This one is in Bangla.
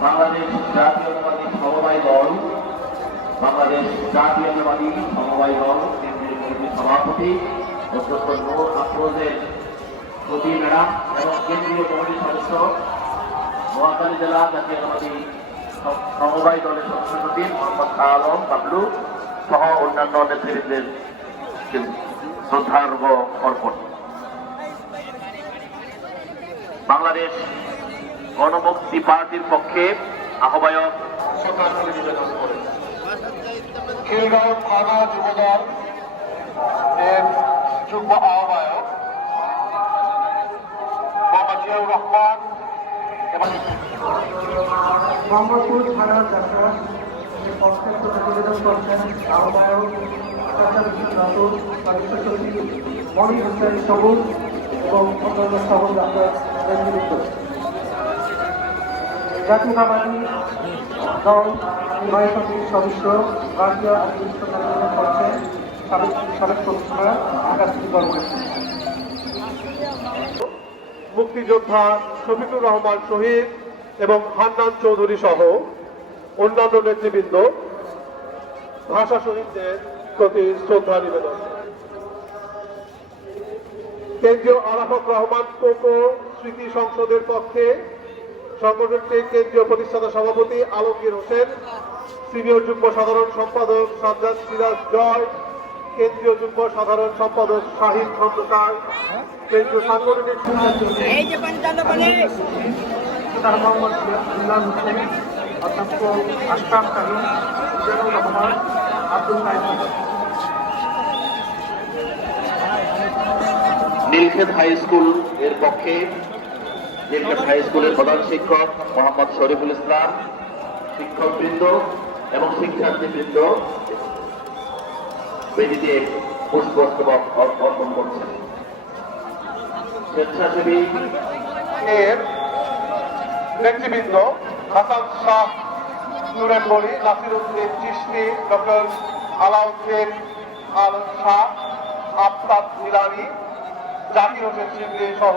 বাংলাদেশ জাতীয়তাবাদী সমবায় দল, বাংলাদেশ জাতীয়তাবাদী সমবায় দল, কেন্দ্রীয় কমিটির সভাপতি, অধ্যক্ষ নূর আফরোজের প্রতি ম্যাডাম এবং কেন্দ্রীয় কমিটির সদস্য, নোয়াখালী জেলা জাতীয়তাবাদী সম- সমবায় দলের সচিব মোহাম্মদ শাহ আলম, বাবলু সহ অন্যান্য নেতৃবৃন্দের শ্রদ্ধার্ঘ অর্পণ। বাংলাদেশ গণমুক্তি পার্টির পক্ষে আহ্বায়ক শ্রদ্ধাঞ্জলি নিবেদন করেন খিলগাঁও থানা যুবদল এর যুগ্ম আহ্বায়ক মোহাম্মদ জিয়াউর রহমান এবং মোহাম্মদপুর থানার প্রতিবেদন করছেন আহ্বায়ক মনি হোসেন সবুজ এবং অন্যান্য সবুজ আমরা নেতৃত্ব জাতীয়তাবাদী দল নির্বাহী সমিতির সদস্য ভারতীয় প্রতিবেদন করছেন সাবেক সাবেক কমিশনার কর্মকর্তা মুক্তিযোদ্ধা শফিকুর রহমান শহীদ এবং হান্নান চৌধুরী সহ অন্যান্য নেতৃবৃন্দ ভাষা শহীদদের প্রতি শ্রদ্ধা নিবেদন। কেন্দ্রীয় আরাফত রহমান কোকো স্মৃতি সংসদের পক্ষে সংগঠনটির কেন্দ্রীয় প্রতিষ্ঠাতা সভাপতি আলমগীর হোসেন সিনিয়র যুগ্ম সাধারণ সম্পাদক সাজ্জাদ সিরাজ জয় কেন্দ্রীয় যুগ্ম সাধারণ সম্পাদক শাহিদ খন্দকার কেন্দ্রীয় সাংগঠনিক মোহাম্মদ ইমরান হোসেন অধ্যক্ষ আশরাফ কারিম জিয়াউর রহমান আব্দুল নীলক্ষেত হাই স্কুলের পক্ষে নীলক্ষেত হাই স্কুলের প্রধান শিক্ষক মোহাম্মদ শরীফুল ইসলাম, শিক্ষকবৃন্দ এবং শিক্ষার্থীবৃন্দ বেদিতে পুষ্পস্তবক অর্পণ করছেন। স্বেচ্ছাসেবী এর নেতৃবৃন্দ হাসান শাহ নুরেন বড়ি চিশতি ডক্টর আলাউদ্দিন আল শাহ আফতাব নিলানি জাকির হোসেন সহ